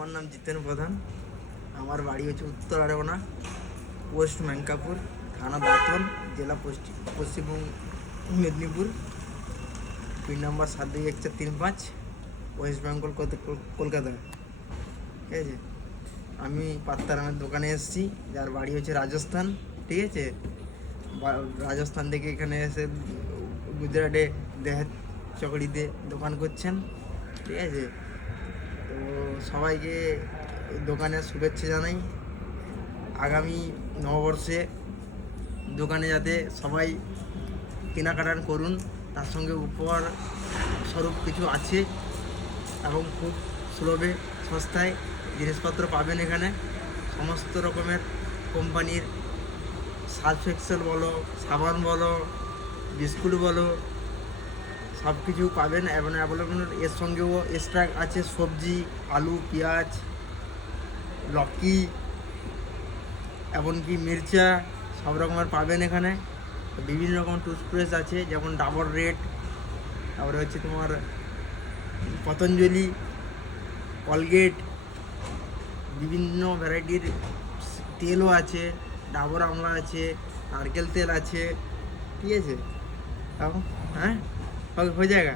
আমার নাম জিতেন প্রধান। আমার বাড়ি হচ্ছে উত্তর আরেওনা, পোস্ট ম্যানকাপুর, থানা দাঁতন, জেলা Paschimbanga Medinipur, pin number 721435, West Bengal, Kolkata. ঠিক আছে, আমি পাত্তারামের দোকানে এসেছি, যার বাড়ি হচ্ছে রাজস্থান। ঠিক আছে, রাজস্থান থেকে এখানে এসে গুজরাটে দেহাত চকরিতে দোকান করছেন। ঠিক আছে, তো সবাইকে দোকানের শুভেচ্ছা জানাই। আগামী নববর্ষে দোকানে যাতে সবাই কেনাকাটা করুন, তার সঙ্গে উপহার স্বরূপ কিছু আছে এবং খুব সুলভে সস্তায় জিনিসপত্র পাবেন এখানে। সমস্ত রকমের কোম্পানির সার্ফ এক্সেল বলো, সাবান বলো, বিস্কুট বলো, সব কিছু পাবেন এবং অ্যাভেলেবল। এর সঙ্গেও এক্সট্রা আছে সবজি, আলু, পেঁয়াজ, লকি, এমনকি মির্চা, সব রকমের পাবেন এখানে। বিভিন্ন রকম টুথপেস্ট আছে, যেমন ডাবর রেড, তারপরে হচ্ছে তোমার পতঞ্জলি, কলগেট, বিভিন্ন ভ্যারাইটির তেলও আছে, ডাবর আমলা আছে, নারকেল তেল আছে। ঠিক আছে, হ্যাঁ, হয়ে যায়গা।